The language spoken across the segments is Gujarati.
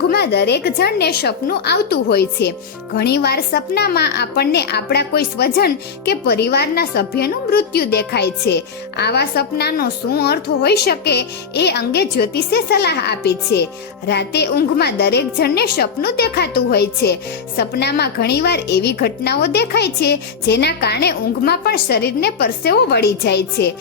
ઊંઘમાં દરેક જણને સપનું આવતું હોય છે. ઘણીવાર સપનામાં આપણને આપણા કોઈ સ્વજન કે પરિવારના સભ્યનું મૃત્યુ દેખાય છે. આવા સપનાનો શું અર્થ હોઈ શકે એ અંગે જ્યોતિષે સલાહ આપી છે. રાતે ઊંઘમાં દરેક જણને સપનું દેખાતું હોય છે. સપનામાં ઘણીવાર એવી ઘટનાઓ દેખાય છે, જેના કારણે ઊંઘમાં પણ શરીરને પરસેવો વળી જાય છે.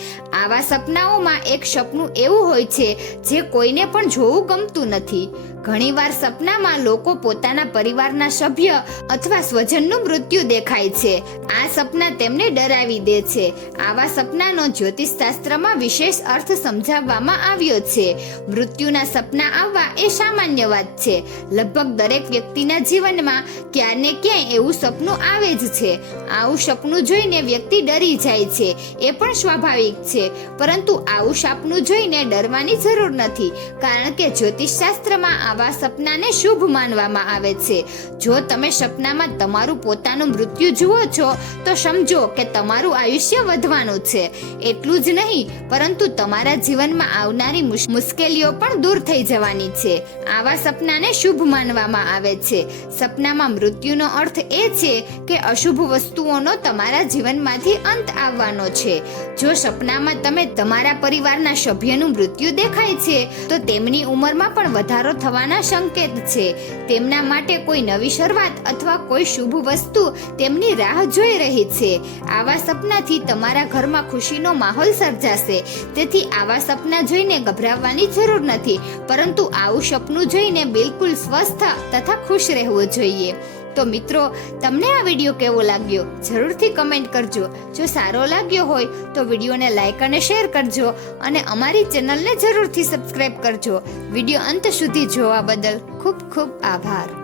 આવા સપનાઓમાં એક સપનું એવું હોય છે, જે કોઈને પણ જોવું ગમતું નથી. ઘણીવાર સપનામાં લોકો પોતાના પરિવારના સભ્ય અથવા સ્વજનનું મૃત્યુ દેખાય છે. આ સપના તેમને ડરાવી દે છે. આવા સપનાનો જ્યોતિષ શાસ્ત્રમાં વિશેષ અર્થ સમજાવવામાં આવ્યો છે. મૃત્યુના સપના આવવા એ સામાન્ય વાત છે. લગભગ દરેક વ્યક્તિના જીવનમાં ક્યાંય ને ક્યાંય એવું સપનું આવે જ છે. આવું સપનું જોઈને વ્યક્તિ ડરી જાય છે. એ પણ સ્વાભાવિક છે. પરંતુ આવું સપનું જોઈને ડરવાની જરૂર નથી. કારણ કે જ્યોતિષ શાસ્ત્રમાં આવા સપનાને શુભ માનવામાં આવે છે. જો તમે સપનામાં તમારું પોતાનું મૃત્યુ જુઓ છો, તો સમજો કે તમારું આયુષ્ય વધવાનું છે. એટલું જ નહીં, પરંતુ તમારા જીવનમાં આવનારી મુશ્કેલીઓ પણ દૂર થઈ જવાની છે. આવા સપનાને શુભ માનવામાં આવે છે. સપનામાં મૃત્યુનો અર્થ એ છે કે અશુભ વસ્તુઓનો તમારા જીવનમાંથી અંત આવવાનો છે. જો સપનામાં તમે તમારા પરિવારના સભ્યનું મૃત્યુ દેખાય છે, તો તેમની ઉંમરમાં પણ વધારો થવાના સંકેત છે. તેમના માટે કોઈ નવી શરૂઆત અથવા કોઈ શુભ વસ્તુ તેમની રાહ જોઈ રહી છે. આવા સપનાથી તમારા ઘરમાં ખુશીનો માહોલ સર્જાશે. તેથી આવા સપના જોઈને ગભરાવવાની જરૂર નથી. પરંતુ આવું સપનું જોઈને બિલકુલ સ્વસ્થ તથા ખુશ રહેવું જોઈએ. તો મિત્રો, તમને આ વીડિયો કેવો લાગ્યો? જરૂરથી કમેન્ટ કરજો. જો સારો લાગ્યો હોય, તો વિડીયોને લાઈક અને શેર કરજો અને અમારી ચેનલને જરૂરથી સબસ્ક્રાઈબ કરજો. વીડિયો અંત સુધી જોવા બદલ ખૂબ ખૂબ આભાર.